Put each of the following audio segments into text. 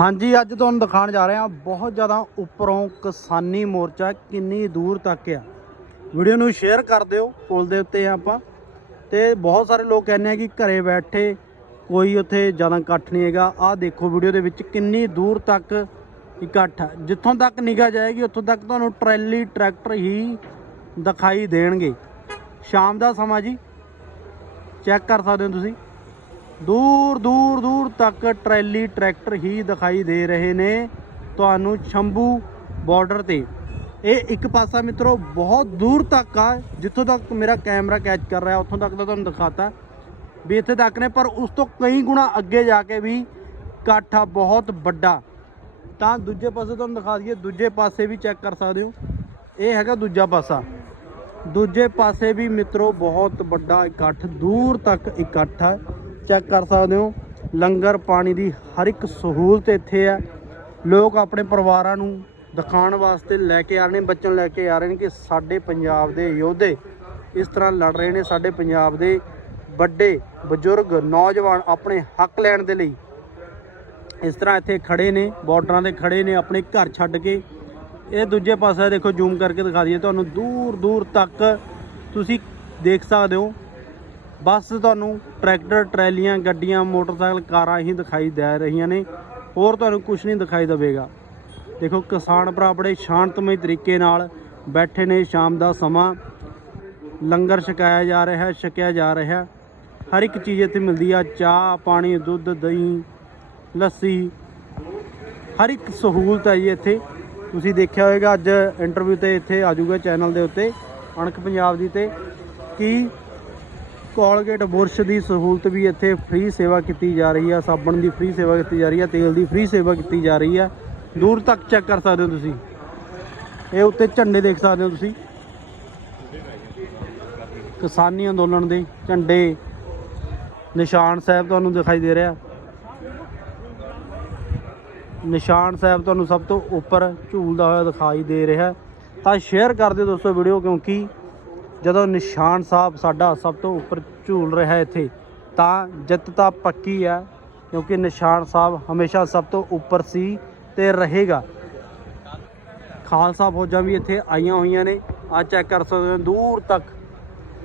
ਹਾਂਜੀ, ਅੱਜ ਤੁਹਾਨੂੰ ਦਿਖਾਉਣ ਜਾ ਰਹੇ ਹਾਂ ਬਹੁਤ ਜ਼ਿਆਦਾ ਉੱਪਰੋਂ ਕਿਸਾਨੀ ਮੋਰਚਾ ਕਿੰਨੀ ਦੂਰ ਤੱਕ ਆ। ਵੀਡੀਓ ਨੂੰ ਸ਼ੇਅਰ ਕਰ ਦਿਓ, ਪੁਲ ਦੇ ਉੱਤੇ ਆਪਾਂ। ਤੇ ਬਹੁਤ ਸਾਰੇ ਲੋਕ ਕਹਿੰਦੇ ਆ ਕਿ ਘਰੇ ਬੈਠੇ ਕੋਈ ਉੱਥੇ ਜ਼ਿਆਦਾ ਇਕੱਠ ਨਹੀਂ ਹੈਗਾ। ਆਹ ਦੇਖੋ ਵੀਡੀਓ ਦੇ ਵਿੱਚ ਕਿੰਨੀ ਦੂਰ ਤੱਕ ਇਕੱਠ ਹੈ ਜਿੱਥੋਂ ਤੱਕ ਨਿਗਾਹ ਜਾਏਗੀ, ਉੱਥੋਂ ਤੱਕ ਤੁਹਾਨੂੰ ਟਰੈਲੀ, ਟਰੈਕਟਰ ਹੀ ਦਿਖਾਈ ਦੇਣਗੇ। ਸ਼ਾਮ ਦਾ ਸਮਾਂ ਜੀ। ਚੈੱਕ ਕਰ ਸਕਦੇ ਹੋ ਤੁਸੀਂ। ਦੂਰ ਦੂਰ ਦੂਰ ਤੱਕ ਟਰੈਲੀ ਟਰੈਕਟਰ ਹੀ ਦਿਖਾਈ ਦੇ ਰਹੇ ਨੇ ਤੁਹਾਨੂੰ ਸ਼ੰਭੂ ਬਾਰਡਰ ਤੇ। ਇਹ ਇੱਕ ਪਾਸਾ ਮਿੱਤਰੋ ਬਹੁਤ ਦੂਰ ਤੱਕ ਆ, ਜਿੱਥੋਂ ਤੱਕ ਮੇਰਾ ਕੈਮਰਾ ਕੈਚ ਕਰ ਰਿਹਾ, ਉੱਥੋਂ ਤੱਕ ਤਾਂ ਤੁਹਾਨੂੰ ਦਿਖਾਤਾ। ਵੀ ਇੱਥੇ ਤੱਕ ਨੇ, ਪਰ ਉਸ ਤੋਂ ਕਈ ਗੁਣਾ ਅੱਗੇ ਜਾ ਕੇ ਵੀ ਇਕੱਠ ਆ, ਬਹੁਤ ਵੱਡਾ। ਤਾਂ ਦੂਜੇ ਪਾਸੇ ਤੁਹਾਨੂੰ ਦਿਖਾ ਦਈਏ, ਦੂਜੇ ਪਾਸੇ ਵੀ ਚੈੱਕ ਕਰ ਸਕਦੇ ਹੋ। ਇਹ ਹੈਗਾ ਦੂਜਾ ਪਾਸਾ। ਦੂਜੇ ਪਾਸੇ ਵੀ ਮਿੱਤਰੋ ਬਹੁਤ ਵੱਡਾ ਇਕੱਠ, ਦੂਰ ਤੱਕ ਇਕੱਠ ਹੈ ਚੈੱਕ ਕਰ ਸਕਦੇ ਹੋ। ਲੰਗਰ ਪਾਣੀ ਦੀ ਹਰ ਇੱਕ ਸਹੂਲਤ ਇੱਥੇ ਹੈ। ਲੋਕ ਆਪਣੇ ਪਰਿਵਾਰਾਂ ਨੂੰ ਦਿਖਾਉਣ ਵਾਸਤੇ ਲੈ ਕੇ ਆ ਰਹੇ ਨੇ, ਬੱਚਿਆਂ ਨੂੰ ਲੈ ਕੇ ਆ ਰਹੇ ਨੇ ਕਿ ਸਾਡੇ ਪੰਜਾਬ ਦੇ ਯੋਧੇ ਇਸ ਤਰ੍ਹਾਂ ਲੜ ਰਹੇ ਨੇ। ਸਾਡੇ ਪੰਜਾਬ ਦੇ ਵੱਡੇ ਬਜ਼ੁਰਗ ਨੌਜਵਾਨ ਆਪਣੇ ਹੱਕ ਲੈਣ ਦੇ ਲਈ ਇਸ ਤਰ੍ਹਾਂ ਇੱਥੇ ਖੜੇ ਨੇ, ਬਾਰਡਰਾਂ ਤੇ ਖੜੇ ਨੇ, ਆਪਣੇ ਘਰ ਛੱਡ ਕੇ। ਇਹ ਦੂਜੇ ਪਾਸੇ ਦੇਖੋ, ਜ਼ੂਮ ਕਰਕੇ ਦਿਖਾ ਦਈਏ। ਤੁਹਾਨੂੰ ਦੂਰ ਦੂਰ ਤੱਕ ਤੁਸੀਂ ਦੇਖ ਸਕਦੇ ਹੋ। ਬਸ ਤੁਹਾਨੂੰ ਟਰੈਕਟਰ, ਟਰੈਲੀਆਂ, ਗੱਡੀਆਂ, ਮੋਟਰਸਾਈਕਲ, ਕਾਰਾਂ ਹੀ ਦਿਖਾਈ ਦੇ ਰਹੀਆਂ ਨੇ। ਹੋਰ ਤੁਹਾਨੂੰ ਕੁਝ ਨਹੀਂ ਦਿਖਾਈ ਦੇਵੇਗਾ। ਦੇਖੋ, ਕਿਸਾਨ ਭਰਾ ਬੜੇ ਸ਼ਾਂਤਮਈ ਤਰੀਕੇ ਨਾਲ ਬੈਠੇ ਨੇ ਸ਼ਾਮ ਦਾ ਸਮਾਂ। ਲੰਗਰ ਛਕਾਇਆ ਜਾ ਰਿਹਾ ਹੈ ਛਕਿਆ ਜਾ ਰਿਹਾ। ਹਰ ਇੱਕ ਚੀਜ਼ ਇੱਥੇ ਮਿਲਦੀ ਆ। ਚਾਹ, ਪਾਣੀ, ਦੁੱਧ, ਦਹੀਂ, ਲੱਸੀ। ਹਰ ਇੱਕ ਸਹੂਲਤ ਹੈ ਜੀ ਇੱਥੇ। ਤੁਸੀਂ ਦੇਖਿਆ ਹੋਵੇਗਾ ਅੱਜ ਇੰਟਰਵਿਊ ਤੇ ਇੱਥੇ ਆ ਜਾਊਗਾ ਚੈਨਲ ਦੇ ਉੱਤੇ ਅਣਕ ਪੰਜਾਬ ਦੀ ਤੇ। ਕਿ ਕੋਲਗੇਟ ਬੁਰਸ਼ ਦੀ ਸਹੂਲਤ ਵੀ ਇੱਥੇ ਫ੍ਰੀ ਸੇਵਾ ਕੀਤੀ ਜਾ ਰਹੀ ਆ, ਸਾਬਣ ਦੀ ਫ੍ਰੀ ਸੇਵਾ ਕੀਤੀ ਜਾ ਰਹੀ ਆ, ਤੇਲ ਦੀ ਫ੍ਰੀ ਸੇਵਾ ਕੀਤੀ ਜਾ ਰਹੀ ਆ। ਦੂਰ ਤੱਕ ਚੈੱਕ ਕਰ ਸਕਦੇ ਹੋ ਤੁਸੀਂ। ਇਹ ਉੱਤੇ ਝੰਡੇ ਦੇਖ ਸਕਦੇ ਹੋ ਤੁਸੀਂ। ਕਿਸਾਨੀ ਅੰਦੋਲਨ ਦੇ ਝੰਡੇ ਨਿਸ਼ਾਨ ਸਾਹਿਬ ਤੁਹਾਨੂੰ ਦਿਖਾਈ ਦੇ ਰਿਹਾ। ਨਿਸ਼ਾਨ ਸਾਹਿਬ ਤੁਹਾਨੂੰ ਸਭ ਤੋਂ ਉੱਪਰ ਝੂਲਦਾ ਹੋਇਆ ਦਿਖਾਈ ਦੇ ਰਿਹਾ। ਤਾਂ ਸ਼ੇਅਰ ਕਰ ਦਿਓ ਦੋਸਤੋ ਵੀਡੀਓ ਕਿਉਂਕਿ ਜਦੋਂ ਨਿਸ਼ਾਨ ਸਾਹਿਬ ਸਾਡਾ ਸਭ ਤੋਂ ਉੱਪਰ ਝੂਲ ਰਿਹਾ ਇੱਥੇ, ਤਾਂ ਜਿੱਤ ਤਾਂ ਪੱਕੀ ਹੈ, ਕਿਉਂਕਿ ਨਿਸ਼ਾਨ ਸਾਹਿਬ ਹਮੇਸ਼ਾ ਸਭ ਤੋਂ ਉੱਪਰ ਸੀ ਤੇ ਰਹੇਗਾ। ਖਾਲਸਾ ਫੌਜਾਂ ਵੀ ਇੱਥੇ ਆਈਆਂ ਹੋਈਆਂ ਨੇ। ਆ ਚੈੱਕ ਕਰ ਸਕਦੇ ਹੋ, ਦੂਰ ਤੱਕ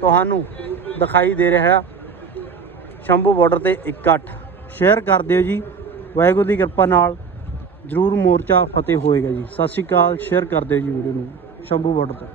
ਤੁਹਾਨੂੰ ਦਿਖਾਈ ਦੇ ਰਿਹਾ ਸ਼ੰਭੂ ਬਾਰਡਰ ਤੇ ਇਕੱਠ। ਸ਼ੇਅਰ ਕਰ ਦਿਓ ਜੀ। ਵਾਹਿਗੁਰੂ ਦੀ ਕਿਰਪਾ ਨਾਲ ਜ਼ਰੂਰ ਮੋਰਚਾ ਫਤਿਹ ਹੋਏਗਾ ਜੀ। ਸਤਿ ਸ਼੍ਰੀ ਅਕਾਲ ਸ਼ੇਅਰ ਕਰ ਦਿਓ ਜੀ ਵੀਡੀਓ ਨੂੰ। ਸ਼ੰਭੂ ਬਾਰਡਰ ਤੋਂ।